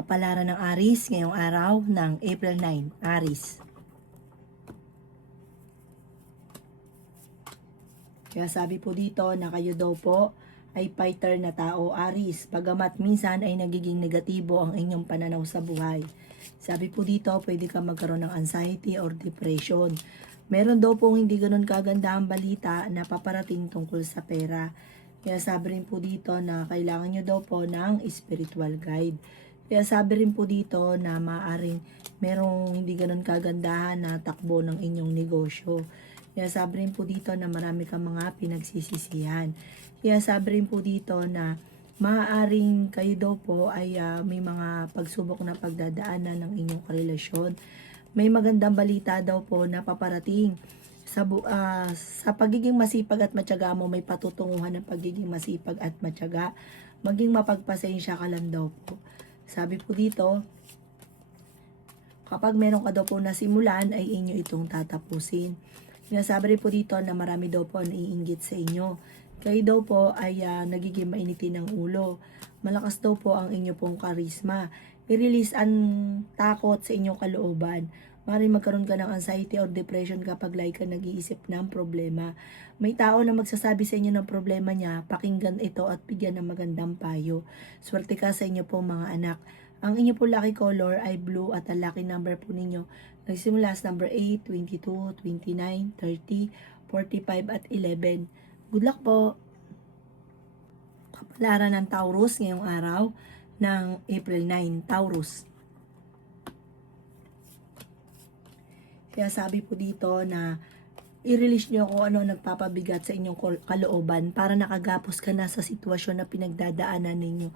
Kapalaran ng Aries ngayong araw ng April 9, Aries. Kaya sabi po dito na kayo daw po ay fighter na tao, Aries. Bagamat minsan ay nagiging negatibo ang inyong pananaw sa buhay. Sabi po dito, pwede ka magkaroon ng anxiety or depression. Meron daw pong hindi ganun kaganda ang balita na paparating tungkol sa pera. Kaya sabi rin po dito na kailangan nyo daw po ng spiritual guide. Kaya sabi rin po dito na maaaring merong hindi ganun kagandahan na takbo ng inyong negosyo. Kaya sabi rin po dito na marami kang mga pinagsisisihan. Kaya sabi rin po dito na maaaring kayo daw po ay may mga pagsubok na pagdadaanan ng inyong karelasyon. May magandang balita daw po na paparating sa pagiging masipag at matyaga mo, may patutunguhan ng pagiging masipag at matyaga. Maging mapagpasensya ka lang daw po. Sabi po dito, kapag meron ka daw po nasimulan, ay inyo itong tatapusin. Sinasabi rin po dito na marami daw po ang iinggit sa inyo. Kayo daw po ay nagiging mainitin ng ulo. Malakas daw po ang inyo pong karisma. I-release ang takot sa inyong kalooban. Maaaring magkaroon ka ng anxiety or depression kapag lagi ka nag-iisip ng problema. May tao na magsasabi sa inyo ng problema niya, pakinggan ito at bigyan ng magandang payo. Swerte ka sa inyo po mga anak. Ang inyo po lucky color ay blue at ang lucky number po ninyo nagsimula sa number 8, 22, 29, 30, 45 at 11. Good luck po! Kapalaran ng Taurus ngayong araw ng April 9, Taurus. Kaya sabi po dito na i-release nyo kung ano nagpapabigat sa inyong kalooban para nakagapos ka na sa sitwasyon na pinagdadaanan ninyo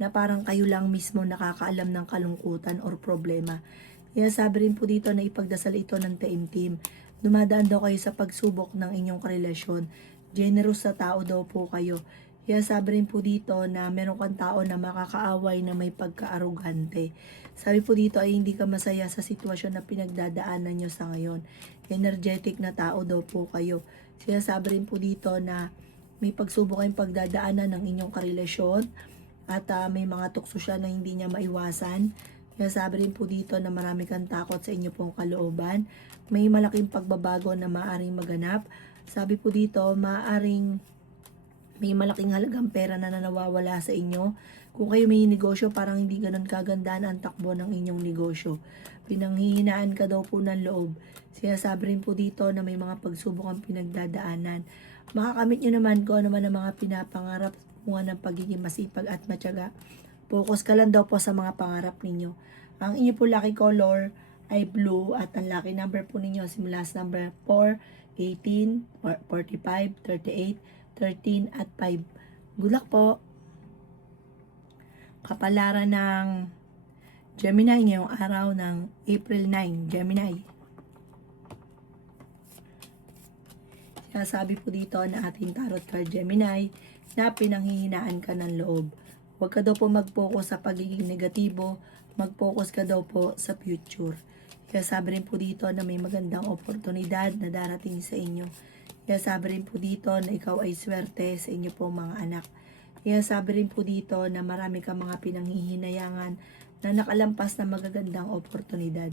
na parang kayo lang mismo nakakaalam ng kalungkutan or problema. Kaya sabi rin po dito na ipagdasal ito ng taimtim. Dumadaan daw kayo sa pagsubok ng inyong karelasyon. Generous sa tao daw po kayo. Kaya sabi rin po dito na meron kang tao na makakaaway na may pagka-arugante. Sabi po dito ay hindi ka masaya sa sitwasyon na pinagdadaanan nyo sa ngayon. Energetic na tao daw po kayo. Sinasabi rin po dito na may pagsubok kayong pagdadaanan ng inyong karelasyon at may mga tukso siya na hindi niya maiwasan. Kaya sabi rin po dito na marami kang takot sa inyo pong kalooban. May malaking pagbabago na maaaring maganap. Sabi po dito, maaaring may malaking halagang pera na nawawala sa inyo. Kung kayo may negosyo, parang hindi ganun kagandaan ang takbo ng inyong negosyo. Pinanghihinaan ka daw po ng loob. Sinasabi rin po dito na may mga pagsubok ang pinagdadaanan. Makakamit nyo naman kung ano man ang mga pinapangarap mo ng pagiging masipag at matyaga. Focus ka lang daw po sa mga pangarap ninyo. Ang inyo po lucky color ay blue at ang lucky number po ninyo simula sa number 4, 18, 45, 38, 13 at 5. Good luck po! Kapalaran ng Gemini ngayong araw ng April 9, Gemini. Kaya sabi po dito na ating tarot card Gemini na pinanghihinaan ka ng loob. Huwag ka daw po mag-focus sa pagiging negatibo, mag-focus ka daw po sa future. Kaya sabi rin po dito na may magandang oportunidad na darating sa inyo. Kaya sabi rin po dito na ikaw ay swerte sa inyo po mga anak. Kaya sabi rin po dito na marami kang mga pinanghihinayangan na nakalampas na magagandang oportunidad.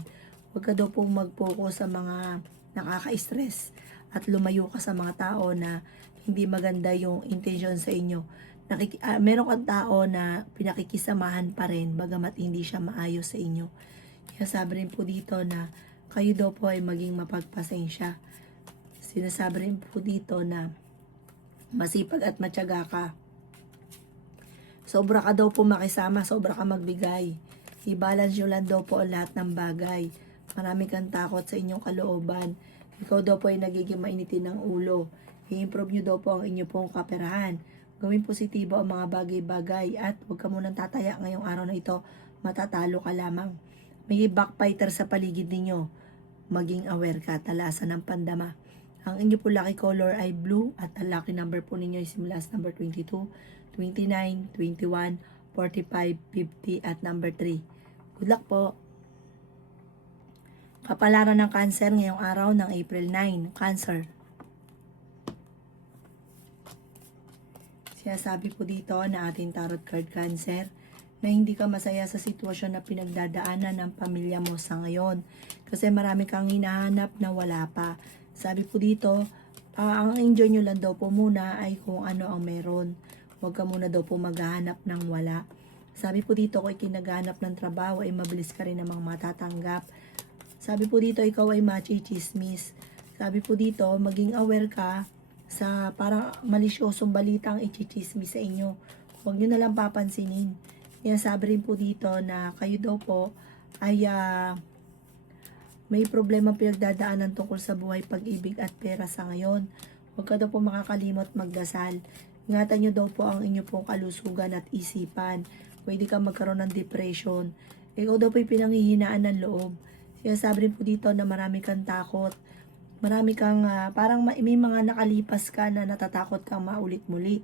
Huwag ka daw pong mag-focus sa mga nakaka-stress at lumayo ka sa mga tao na hindi maganda yung intention sa inyo. Meron kang tao na pinakikisamahan pa rin bagamat hindi siya maayos sa inyo. Kaya sabi rin po dito na kayo daw po ay maging mapagpasensya. Sinasabi rin po dito na masipag at matyaga ka. Sobra ka daw po makisama, sobra ka magbigay. I-balance nyo lang daw po ang lahat ng bagay. Marami kang takot sa inyong kalooban. Ikaw daw po ay nagiging mainitin ng ulo. I-improve nyo daw po ang inyong pong kaperahan. Gawin positibo ang mga bagay-bagay at huwag ka munang tataya ngayong araw na ito. Matatalo ka lamang. May backfighter sa paligid ninyo. Maging aware ka, talasan ng pandama. Ang inyo po lucky color ay blue at ang lucky number po ninyo ay simula sa number 22, 29, 21, 45, 50 at number 3. Good luck po! Kapalaran ng Cancer ngayong araw ng April 9, Cancer. Kaya sabi po dito na ating tarot card Cancer na hindi ka masaya sa sitwasyon na pinagdadaanan ng pamilya mo sa ngayon. Kasi marami kang hinahanap na wala pa. Sabi po dito, ang enjoy nyo lang daw po muna ay kung ano ang meron. Huwag ka muna daw po maghahanap ng wala. Sabi po dito, kung ikinaghanap ng trabaho ay mabilis ka rin namang matatanggap. Sabi po dito, ikaw ay machichismis. Sabi po dito, maging aware ka sa parang malisyosong balita ang ichichismis sa inyo. Huwag nyo nalang papansinin. Kaya sabi rin po dito na kayo daw po ay may problema pinagdadaanan tungkol sa buhay, pag-ibig at pera sa ngayon. Huwag ka daw po makakalimot magdasal. Ingatan nyo daw po ang inyo pong kalusugan at isipan. Pwede ka magkaroon ng depression. Ikaw daw po yung pinanghihinaan ng loob. Kaya sabi rin po dito na marami kang takot. Marami kang, parang may mga nakalipas ka na natatakot kang maulit muli.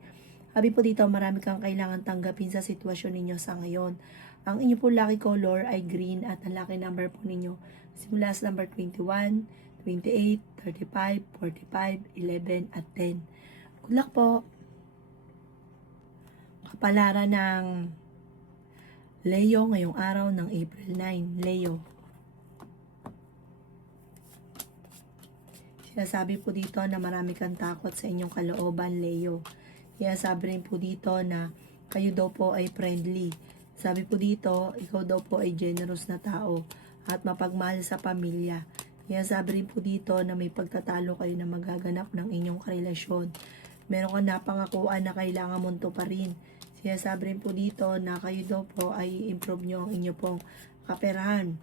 Sabi po dito, marami kang kailangan tanggapin sa sitwasyon ninyo sa ngayon. Ang inyo po lucky color ay green at ang lucky number po ninyo simula sa number 21, 28, 35, 45, 11 at 10. Good luck po! Kapalaran ng Leo ngayong araw ng April 9. Leo. Sinasabi po dito na marami kang takot sa inyong kalooban, Leo. Kaya sabi rin po dito na kayo daw po ay friendly. Sabi po dito, ikaw daw po ay generous na tao at mapagmahal sa pamilya. Kaya sabi rin po dito na may pagtatalo kayo na magaganap ng inyong karelasyon. Meron kang napangakuan na kailangan mo pa rin. Kaya sabi rin po dito na kayo daw po ay improve nyo ang inyo pong kaperahan.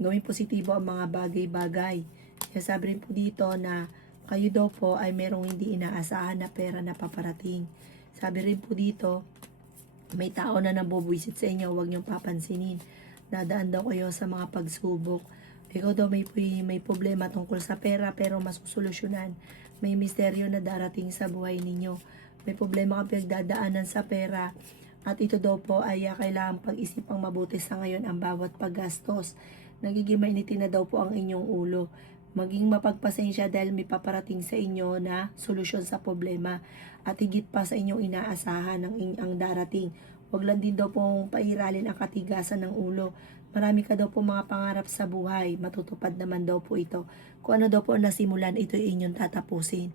Gawin positibo ang mga bagay-bagay. Kaya sabi rin po dito na kayo daw po ay merong hindi inaasahan na pera na paparating. Sabi rin po dito, may tao na nabubwisit sa inyo, huwag niyong papansinin. Dadaan daw kayo sa mga pagsubok. Ikaw daw may problema tungkol sa pera pero masusolusyonan. May misteryo na darating sa buhay ninyo. May problema kang pinagdadaanan sa pera. At ito daw po ay kailangan pag-isipang mabuti sa ngayon ang bawat paggastos. Nagiging mainitin na daw po ang inyong ulo. Maging mapagpasensya dahil may paparating sa inyo na solusyon sa problema. At higit pa sa inyong inaasahan ang darating. Huwag lang din daw pong pairalin ang katigasan ng ulo. Marami ka daw po mga pangarap sa buhay. Matutupad naman daw po ito. Kung ano daw po nasimulan, ito inyong tatapusin.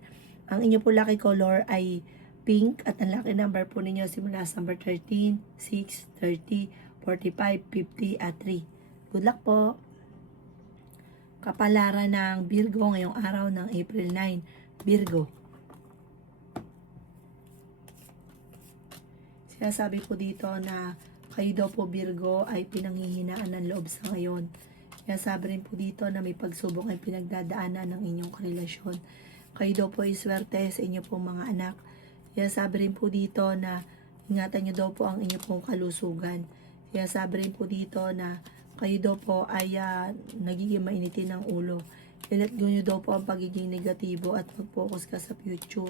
Ang inyo po lucky color ay pink at ang lucky number po ninyo simula sa number 13, 6, 30, 45, 50 at 3. Good luck po! Kapalaran ng Virgo ngayong araw ng April 9. Virgo. Sinasabi po dito na kayo daw po Virgo ay pinanghihinaan ng loob sa ngayon. Kaya sabi rin po dito na may pagsubok ay pinagdadaanan ng inyong relasyon. Kayo daw po ay swerte sa inyo pong mga anak. Kaya sabi rin po dito na ingatan nyo daw po ang inyo pong kalusugan. Kaya sabi rin po dito na kayo daw po ay nagiging mainitin ng ulo. Ilat nyo daw po ang pagiging negatibo at mag-focus ka sa future.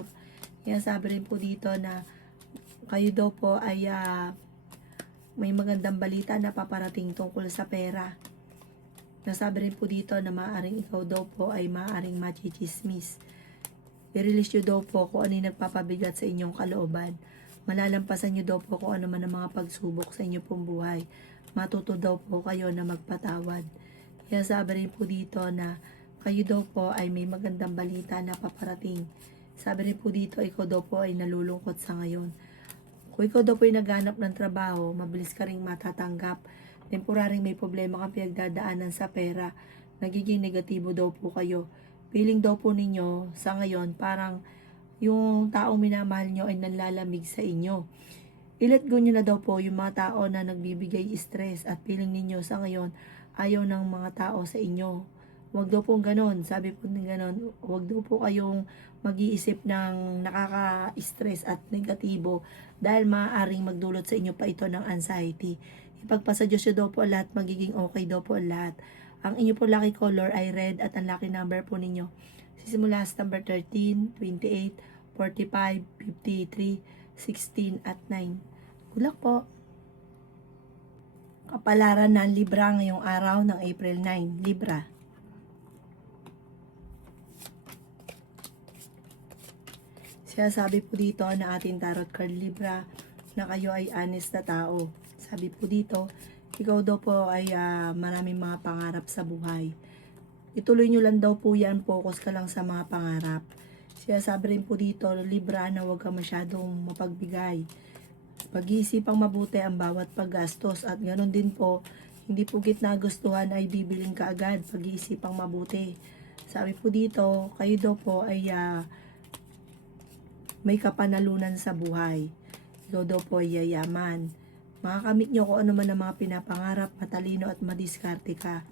Kaya sabi rin po dito na kayo daw po ay may magandang balita na paparating tungkol sa pera. Nasabi rin po dito na maaaring ikaw daw po ay maaaring machichismis. I-release nyo daw po kung ano yung nagpapabigat sa inyong kalooban. Malalampasan nyo daw po kung ano man ang mga pagsubok sa inyong pong buhay. Matuto daw po kayo na magpatawad. Kaya sabi rin po dito na kayo daw po ay may magandang balita na paparating. Sabi rin po dito, ikaw daw po ay nalulungkot sa ngayon. Kung ikaw daw po ay naghanap ng trabaho, mabilis ka ring matatanggap. Temporaring may problema kang pinagdadaanan sa pera. Nagiging negatibo daw po kayo. Feeling daw po ninyo sa ngayon parang yung taong minamahal nyo ay nanlalamig sa inyo. I-let go nyo na daw po yung mga tao na nagbibigay stress at feeling ninyo sa ngayon ayaw ng mga tao sa inyo. Huwag daw pong ganon. Sabi po ng ganon, huwag daw po kayong mag-iisip ng nakaka-stress at negatibo dahil maaaring magdulot sa inyo pa ito ng anxiety. Ipagpasa Diyos nyo daw po lahat, magiging okay daw po lahat. Ang inyo po lucky color ay red at ang lucky number po ninyo sisimula sa number 13, 28, 45, 53, 16 at 9. Good luck po! Kapalaran ng Libra ngayong araw ng April 9. Libra. Sinasabi po dito na ating tarot card Libra na kayo ay honest na tao. Sabi po dito, ikaw daw po ay maraming mga pangarap sa buhay. Ituloy nyo lang daw po yan, focus ka lang sa mga pangarap. Sabi rin po dito, Libra, na huwag ka masyadong mapagbigay. Pag-iisipang mabuti ang bawat paggastos at ganoon din po, hindi po gitna gustuhan ay bibiling ka agad. Pag-iisipang mabuti. Sabi po dito, kayo daw po ay may kapanalunan sa buhay. Ikaw daw po ay yayaman. Makakamit nyo kung ano man ang mga pinapangarap, matalino at madiskarte ka.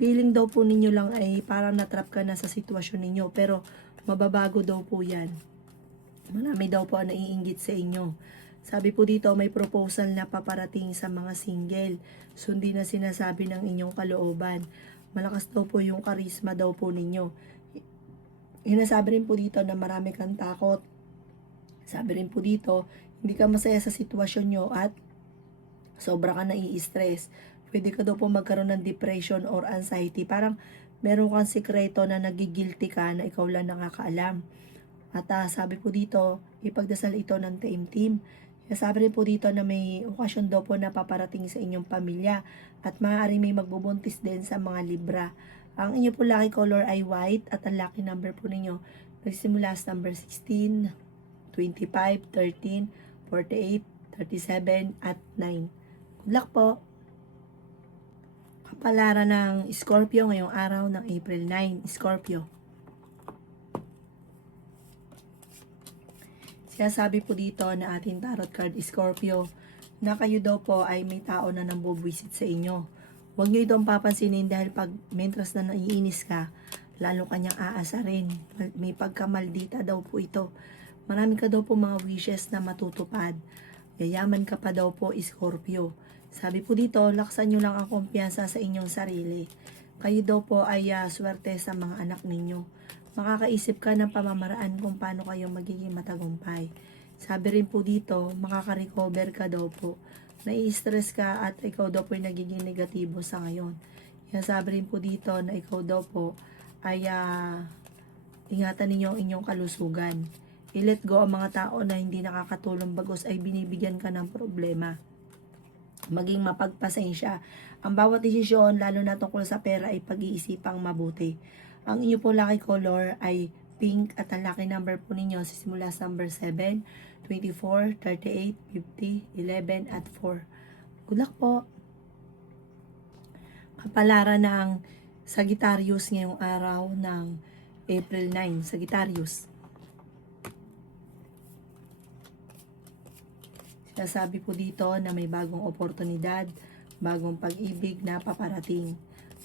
Feeling daw po ninyo lang ay parang natrap ka na sa sitwasyon ninyo, pero mababago daw po yan. Marami daw po ang naiinggit sa inyo. Sabi po dito, may proposal na paparating sa mga single. Sundin na sinasabi ng inyong kalooban. Malakas daw po yung karisma daw po ninyo. Hinasabi rin po dito na marami kang takot. Sabi rin po dito, hindi ka masaya sa sitwasyon nyo at sobra ka nai-stress. Pwede ka daw po magkaroon ng depression or anxiety. Parang meron kang sikreto na nagigilty ka na ikaw lang nakakaalam. At sabi po dito, ipagdasal ito ng taimtim. Sabi rin po dito na may okasyon daw po na paparating sa inyong pamilya at maaari may magbubuntis din sa mga Libra. Ang inyo po lucky color ay white at ang lucky number po ninyo nagsimula sa number 16, 25, 13, 48, 37 at 9. Good luck po! Kapalaran ng Scorpio ngayong araw ng April 9. Scorpio. Sabi po dito na ating tarot card Scorpio na kayo daw po ay may tao na nambubwisit sa inyo. Huwag nyo itong papansinin dahil pag mentras na naiinis ka, lalo kanyang aasarin. May pagkamaldita daw po ito. Marami ka daw po mga wishes na matutupad. Yayaman ka pa daw po Scorpio. Sabi po dito, laksan nyo lang ang kumpiyansa sa inyong sarili. Kayo daw po ay swerte sa mga anak ninyo. Makakaisip ka ng pamamaraan kung paano kayo magiging matagumpay. Sabi rin po dito, makaka-recover ka daw po. Nai-stress ka at ikaw daw po ay nagiging negatibo sa ngayon. Sabi rin po dito na ikaw daw po ay ingatan ninyo ang inyong kalusugan. I-let go ang mga tao na hindi nakakatulong bagos ay binibigyan ka ng problema. Maging mapagpasensya. Ang bawat desisyon, lalo na tungkol sa pera, ay pag-iisipang mabuti. Ang inyo po lucky color ay pink at ang lucky number po ninyo sisimula sa number 7, 24, 38, 50, 11 at 4. Good luck po! Kapalaran ng Sagittarius ngayong araw ng April 9. Sagittarius. Sabi po dito na may bagong oportunidad, bagong pag-ibig na paparating.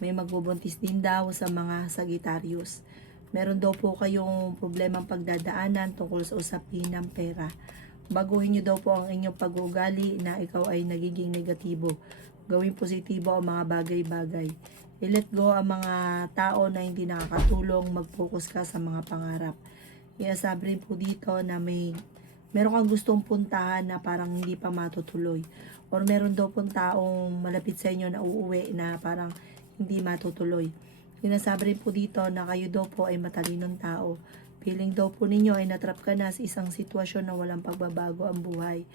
May magbubuntis din daw sa mga Sagittarius. Meron daw po kayong problemang pagdadaanan tungkol sa usapin ng pera. Baguhin nyo daw po ang inyong pag-uugali na ikaw ay nagiging negatibo. Gawing positibo ang mga bagay-bagay. I-let go ang mga tao na hindi nakakatulong, mag-focus ka sa mga pangarap. Sabi rin po dito na meron kang gustong puntahan na parang hindi pa matutuloy. Or meron daw pong taong malapit sa inyo na uuwi na parang hindi matutuloy. Sinasabi rin po dito na kayo daw po ay matalinong tao. Feeling daw po ninyo ay natrap ka na sa isang sitwasyon na walang pagbabago ang buhay.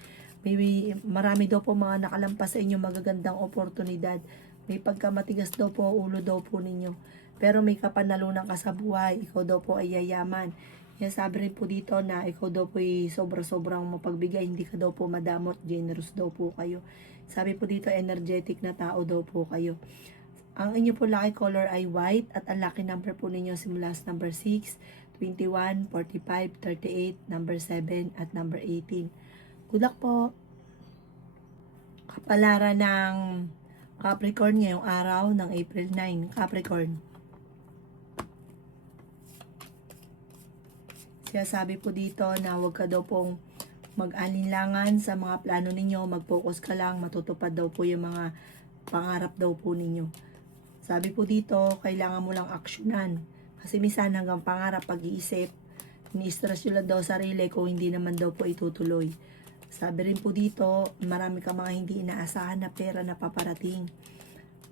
Marami daw po mga nakalampas sa inyo magagandang oportunidad. May pagkamatigas daw po ulo daw po ninyo. Pero may kapanalunan ka sa buhay. Ikaw daw po ay yayaman. Sabi rin po dito na ikaw daw po ay sobra-sobrang mapagbigay. Hindi ka daw po madamot. Generous daw po kayo. Sabi po dito energetic na tao daw po kayo. Ang inyo po lucky color ay white at ang lucky number po ninyo simula sa number 6, 21, 45, 38, number 7 at number 18. Good luck po! Kapalaran ng Capricorn ngayong araw ng April 9. Capricorn. Sabi po dito na huwag ka daw pong mag-alinlangan sa mga plano ninyo. Mag-focus ka lang, matutupad daw po yung mga pangarap daw po ninyo. Sabi po dito, kailangan mo lang aksyonan. Kasi minsan hanggang pangarap, pag-iisip, ni-stress nyo lang daw sarili kung hindi naman daw po itutuloy. Sabi rin po dito, marami ka mga hindi inaasahan na pera na paparating.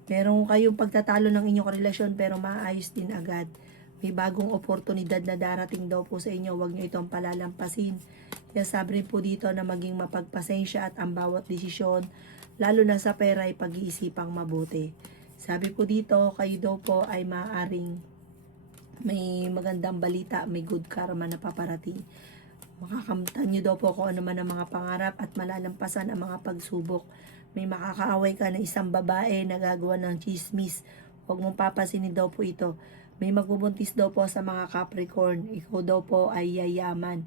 Meron kayong pagtatalo ng inyong relasyon pero maayos din agad. May bagong oportunidad na darating daw po sa inyo, huwag nyo itong palalampasin. Sabi rin po dito na maging mapagpasensya at ang bawat desisyon lalo na sa pera ay pag-iisipang mabuti. Sabi po dito, kayo daw po ay maaaring may magandang balita, may good karma na paparating. Makakamtan nyo daw po kung ano man ang mga pangarap at malalampasan ang mga pagsubok. May makakaaway ka na isang babae na gagawa ng chismis. Huwag mong papasinin daw po ito. May magbubuntis daw po sa mga Capricorn. Ikaw daw po ay yayaman.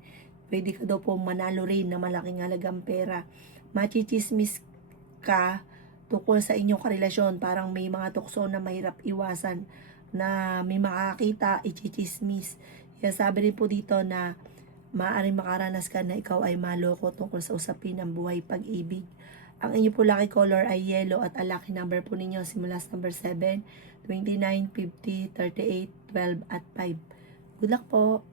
Pwede ka daw po manalo rin na malaking halagang pera. Machichismis ka tungkol sa inyong karelasyon. Parang may mga tukso na mahirap iwasan na may makakita, ichichismis. Kaya sabi rin po dito na maaaring makaranas ka na ikaw ay maloko tungkol sa usapin ng buhay pag-ibig. Ang inyo po lucky color ay yellow at ang lucky number po ninyo simula sa number 7, 29, 50, 38, 12 at 5. Good luck po.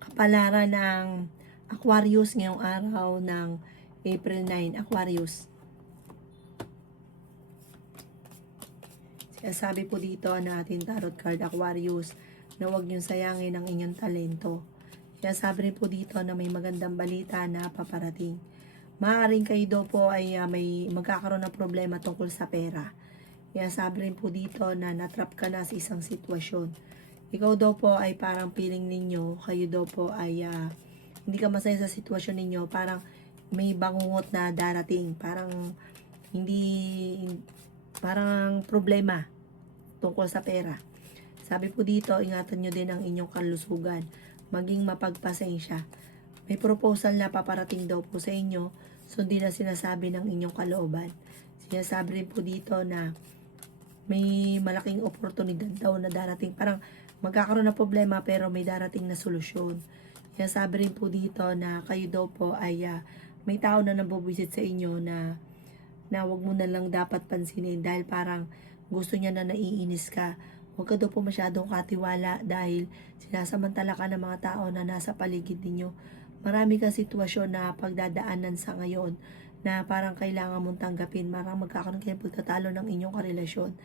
Kapalaran ng Aquarius ngayong araw ng April 9. Aquarius. Kaya sabi po dito na ating tarot card Aquarius na huwag niyong sayangin ang inyong talento. Kaya sabi rin po dito na may magandang balita na paparating. Maaaring kayo daw po ay may magkakaroon ng problema tungkol sa pera. Kaya sabi rin po dito na natrap ka na sa isang sitwasyon. Ikaw daw po ay parang feeling ninyo, kayo daw po ay hindi ka masaya sa sitwasyon ninyo. Parang may bangungot na darating. Parang problema tungkol sa pera. Sabi po dito, ingatan nyo din ang inyong kalusugan. Maging mapagpasensya. May proposal na paparating daw po sa inyo, sundin na sinasabi ng inyong kalooban. Sinasabi rin po dito na may malaking oportunidad daw na darating. Parang magkakaroon ng problema pero may darating na solusyon. Kaya sabi rin po dito na kayo daw po ay may tao na nabubuisit sa inyo na wag mo na lang dapat pansinin dahil parang gusto niya na naiinis ka. Huwag ka daw po masyadong katiwala dahil sinasamantala ka ng mga tao na nasa paligid ninyo. Marami kang sitwasyon na pagdadaanan sa ngayon na parang kailangan mong tanggapin. Parang magkakaroon kayo pagtatalo ng inyong karelasyon.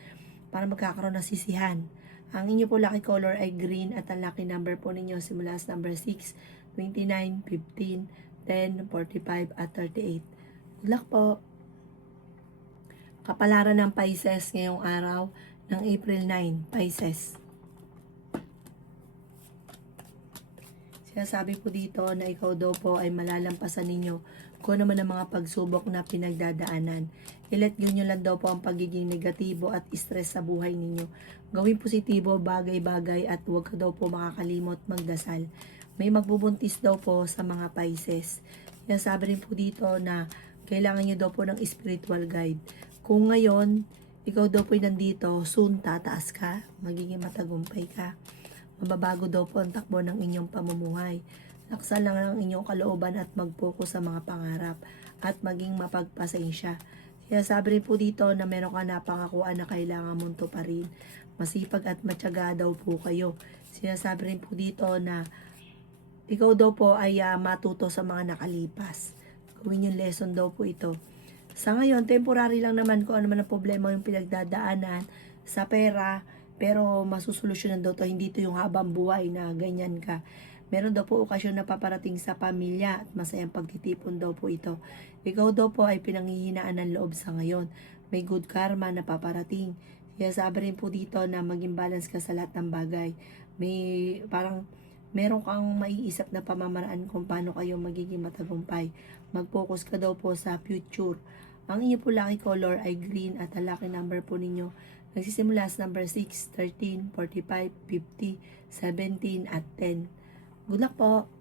Parang magkakaroon ng sisihan. Ang inyo po lucky color ay green at ang lucky number po ninyo simula sa number 6, 29, 15, 10, 45 at 38. Good luck po! Kapalaran ng Pisces ngayong araw ng April 9, Pisces. Sabi po dito na ikaw daw po ay malalampasan ninyo kung naman ang mga pagsubok na pinagdadaanan. I-let go nyo lang daw po ang pagiging negatibo at stress sa buhay ninyo. Gawin positibo, bagay-bagay at huwag ka daw po makakalimot magdasal. May magbubuntis daw po sa mga Pisces. Sabi rin po dito na kailangan nyo daw po ng spiritual guide. Kung ngayon, ikaw daw po nandito, soon tataas ka, magiging matagumpay ka. Mababago daw po ang takbo ng inyong pamumuhay. Laksan lang ang inyong kalooban at mag-focus sa mga pangarap at maging mapagpasensya. Kaya sabi rin po dito na meron ka na pangakuan na kailangan mong tuparin. Masipag at matyaga daw po kayo. Sinasabi rin po dito na ikaw daw po ay matuto sa mga nakalipas. Gawin yung lesson daw po ito. Sa ngayon, temporary lang naman kung ano man ang problema yung pinagdadaanan sa pera. Pero masusolusyonan daw to, hindi to yung habang buhay na ganyan ka. Meron daw po okasyon na paparating sa pamilya at masayang pagtitipon daw po ito. Ikaw daw po ay pinanghihinaan ng loob sa ngayon. May good karma na paparating. Kaya sabi rin po dito na maging balance ka sa lahat ng bagay. Meron kang maiisip na pamamaraan kung paano kayo magiging matagumpay. Mag-focus ka daw po sa future. Ang inyo po lucky color ay green at ang lucky number po ninyo nagsisimula sa number 6, 13, 45, 50, 17 at 10. Good luck po!